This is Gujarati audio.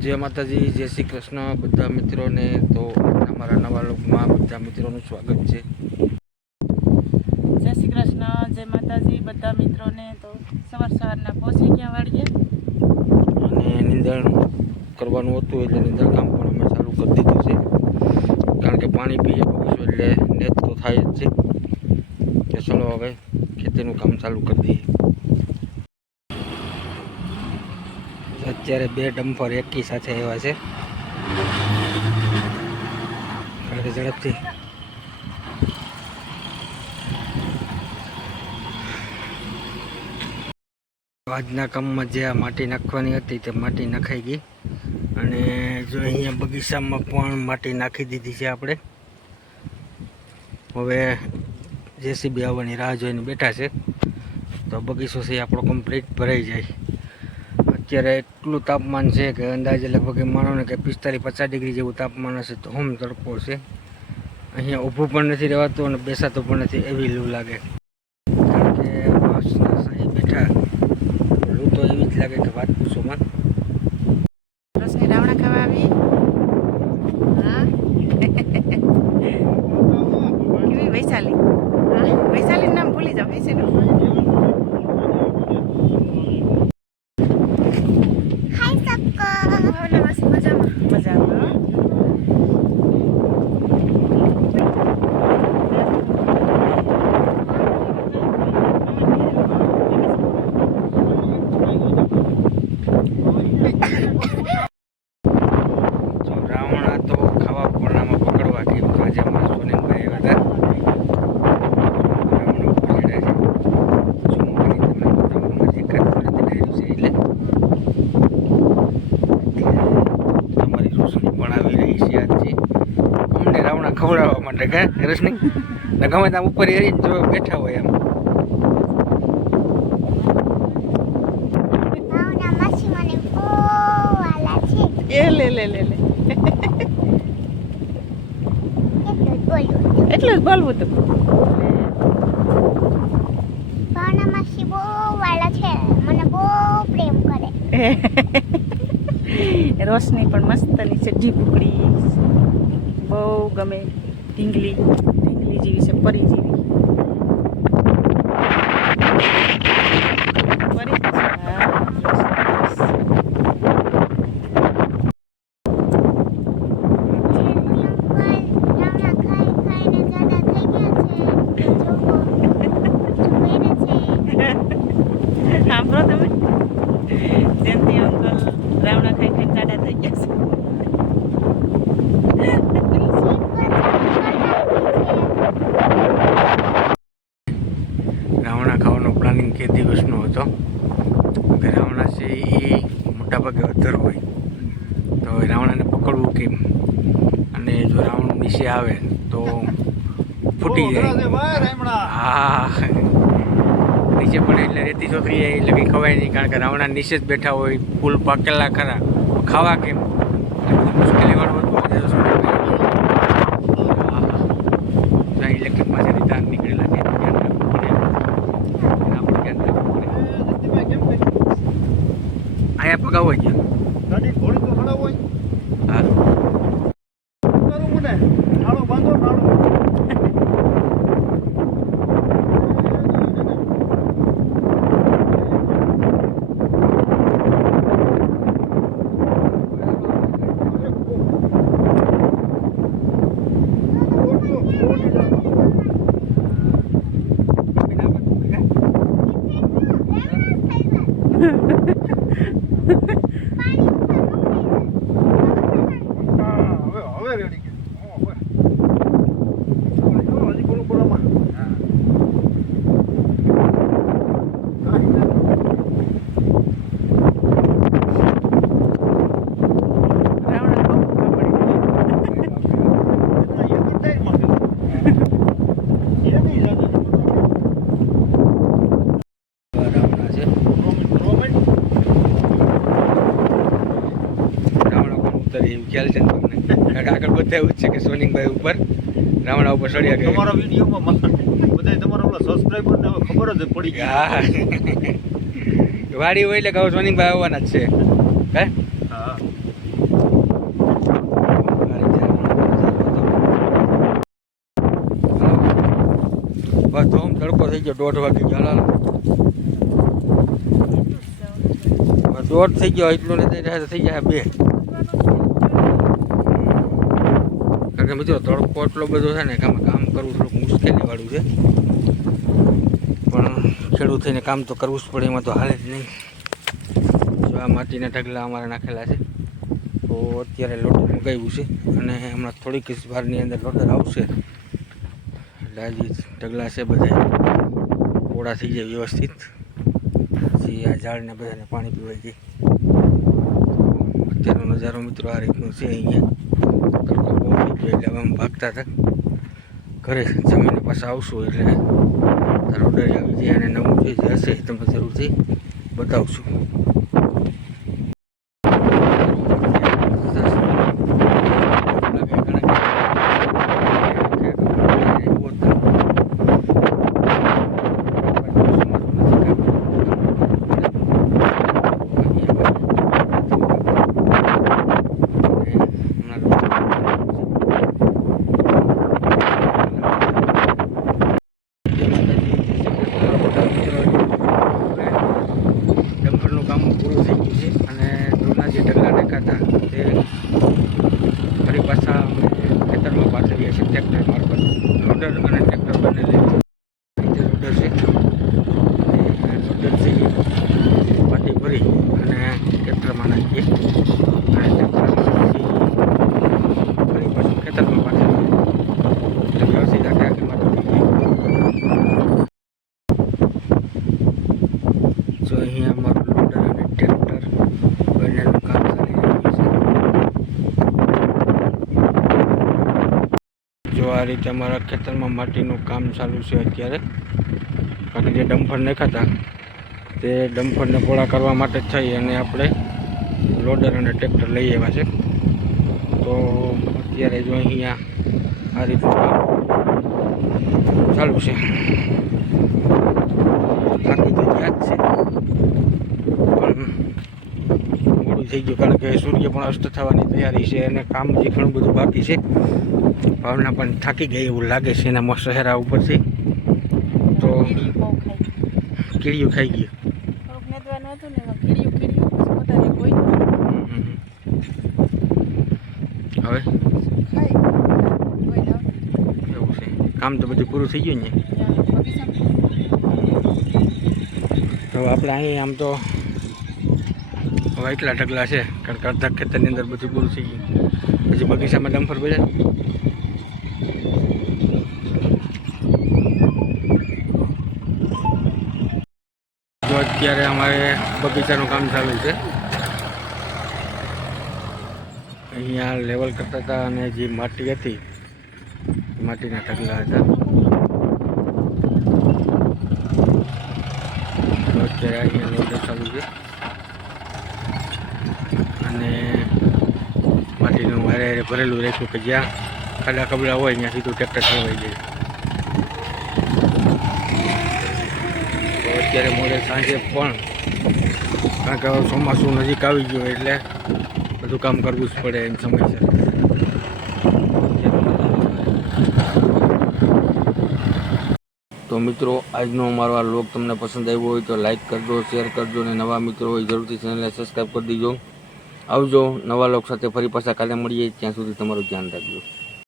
જય માતાજી જય શ્રી કૃષ્ણ. બધા મિત્રોને તો અમારા નવા લોકમાં બધા મિત્રોનું સ્વાગત છે. જય શ્રી કૃષ્ણ જય માતાજી બધા મિત્રોને તો સવાર સવારના પહોંચી ગયા વાળીએ અને નિંદણ કરવાનું હતું એટલે નિંદણ કામ પણ અમે ચાલુ કરી દીધું છે. કારણ કે પાણી પીએ પગીશું એટલે નેત તો થાય જ છે. તો ચલો હવે ખેતીનું કામ ચાલુ કરી દઈએ. અત્યારે બે ડમ્પર એકી સાથે આવ્યા છે. ઝડપથી. આજના કામમાં જે આ માટી નાખવાની હતી તે માટી નખાઈ ગઈ. અને જો અહીંયા બગીચામાં પણ માટી નાખી દીધી છે આપણે. હવે જેસીબી આવવાની રાહ જોઈને બેઠા છે. તો બગીચો છે આપણો કમ્પ્લીટ ભરાઈ જાય. અત્યારે એટલું તાપમાન છે કે અંદાજે લગભગ માનો ને કે પિસ્તાલીસ પચાસ ડિગ્રી જેવું તાપમાન હશે તો હોમ તડકો છે. અહીંયા ઊભું પણ નથી રહેવાતું અને બેસાતું પણ નથી એવી લૂ લાગે. કારણ કે બેઠા. લૂ તો એવી જ લાગે કે વાત પૂછો મત રસની રાવણા ખાવા આવી હા કેવી વૈશાલી વૈશાલી નામ ભૂલી જાવ વૈશાલી મજામાં મજામાં જો રાવણા તો ખાવા પૂર્ણામાં પકડવા કેમ તો આજે અમારા સોનીભાઈ આવ્યા હતા રાવણો પકડી રહ્યા છે ઝૂમ કરીને તમને બતાવવા માટે ખાસ નથી રહ્યું છે એટલે એટલે તમારી રોશની પણ આવી રહી છે આજથી અમને રાવણા ખવડાવવા માટે કે રસની? ને ગમે ત્યાં ઉપર એરી જો બેઠા હોય એમ. ભાવના માસી મને બહુ વાલા છે એ લે લે લે લે. એટલું જ બોલવું તું. ભાવના માસી બહુ વાળા છે મને બહુ પ્રેમ કરે રોશની પણ મસ્તની ઢી પકડી ગમે ઢીંગલી ઢીંગલી જેવી છે પરી જેવી પરી જ છે. હા, રોશની. રાવણા ખાઈ ખાઈને જાડા થઈ ગયા છે જોવો જોઈને છે સાંભળો તમે જયંતિ અંકલ રાવણા ખાઈ ખાઈ જાડા થઈ ગયા રાવણા ખાવાનો કે દિવસનો હતો. રાવણા છે એ મોટાભાગે અધર હોય. તો રાવણાને પકડવું કેમ? અને જો રાવણ નીચે આવે તો ફૂટી જાય. હા. નીચે પડે એટલે રેતી છોકરી જાય એટલે કંઈ ખવાય નહીં કારણ કે રાવણા નીચે જ બેઠા હોય ફૂલ પાકેલા ખરા. ખાવા કેમ મુશ્કેલી વાળું હતું આજે તો શું ત્યાં ઇલેક્ટ્રિક પાસેથી તાર નીકળેલા છે ધ્યાન રાખવું પડે આપણે ધ્યાન રાખવું પડે અહીંયા પગાવો જ ગાડી થોડી તો ખરાબ હોય. હા. થયું છે કે સોનિંગભાઈ ઉપર રાવણા ઉપર ચડ્યા ગયા તમારા વિડીયોમાં બધા તમારા ઓલા સબસ્ક્રાઈબર ને ખબર જ પડી ગઈ. હા. વાડી હોય એટલે કહો સોનિંગભાઈ આવવાના જ છે. હે? હા. બસ ધોમ થઈ ગયો દોઢ વાગે ગયા દોઢ થઈ ગયો એટલું ને થઈ ગયા બે. કારણ કે મિત્રો તડકો એટલો બધો છે ને કે કામ કરવું થોડુંક મુશ્કેલી વાળું છે. પણ ખેડૂત થઈને કામ તો કરવું જ પડે, એમાં તો હાલે જ નહીં. જો આ માટીના ઢગલા અમારે નાખેલા છે. તો અત્યારે લોટર મુકાવ્યું છે અને હમણાં થોડીક જ અંદર લોટર આવશે. એટલે હજી ઢગલા છે બધા પોળા થઈ જાય વ્યવસ્થિત. પછી આ ઝાડને બધાને પાણી પીવાઈ જાય. અત્યારનો નજારો મિત્રો આ રીતનું છે અહીંયા. એટલે આમ ભાગતા હતા. ઘરે જમીને પાછા આવશું એટલે રોડર આવી જાય અને નવું જે હશે એ તમને જરૂરથી બતાવશું ડમ્પરનું કામ પૂરું થઈ ગયું છે અને જૂના જે ઢગલા નાખાતા તે ફરી પાછા અમે ખેતરમાં પાથરીએ છીએ ટ્રેક્ટર મારફત લોડર અને ટ્રેક્ટર બંને લઈ રીતે લોડર છે અને લોડરથી માટી ભરી અને ટ્રેક્ટરમાં નાખીએ અને ટ્રેક્ટરમાંથી ફરી પાછું ખેતરમાં પાથરીએ એટલે વ્યવસ્થિત આખે આખી માટી થઈ જાય જો અહીંયા અમારું લોડર અને ટ્રેક્ટર બંનેનું કામ ચાલી રહ્યું છે જો આ રીતે અમારા ખેતરમાં માટીનું કામ ચાલુ છે અત્યારે. કારણ જે ડમ્ફર નાખાતા તે ડમ્ફરને પોળા કરવા માટે થઈ અને આપણે લોડર અને ટ્રેક્ટર લઈ આવ્યા છે. તો અત્યારે જો અહીંયા આ કામ ચાલુ છે. થાકી મોડું થઈ ગયું કારણ કે સૂર્ય પણ અસ્ત થવાની તૈયારી છે અને કામ જે ઘણું બધું બાકી છે. ભાવના પણ થાકી ગઈ એવું લાગે છે એના શહેરા ઉપરથી. તો કીડિયું ખાઈ ગયું. હવે? એવું છે. કામ તો બધું પૂરું થઈ ગયું ને? તો આપણે અહીં આમ તો હવે એટલા ઢગલા છે કારણ કે અડધા ખેતરની અંદર બધું પૂરું થઈ ગયું. પછી બગીચામાં ડમ્ફર બધા જો અત્યારે અમારે બગીચાનું કામ ચાલુ છે. અહીંયા લેવલ કરતા હતા અને જે માટી હતી માટીના ઢગલા હતા. અત્યારે અહીંયા લેવલ ચાલુ છે. અને માટીનું મારે ભરેલું રાખ્યું કે જ્યાં ખાડા કબડા હોય ત્યાં સીધું ટ્રેક્ટર ઠલવાઈ જાય તો અત્યારે મોડે સાંજે પણ કારણ કે ચોમાસું નજીક આવી ગયું એટલે બધું કામ કરવું જ પડે એમ સમયસર તો મિત્રો, આજનો અમારો આ લોક તમને પસંદ આવ્યો હોય તો લાઇક કરજો શેર કરજો અને નવા મિત્રો હોય જરૂરથી ચેનલને સબસ્ક્રાઈબ કરી દીજો. આવજો, નવા લોક સાથે ફરી પાછા કાલે મળીએ. ત્યાં સુધી તમારું ધ્યાન રાખજો.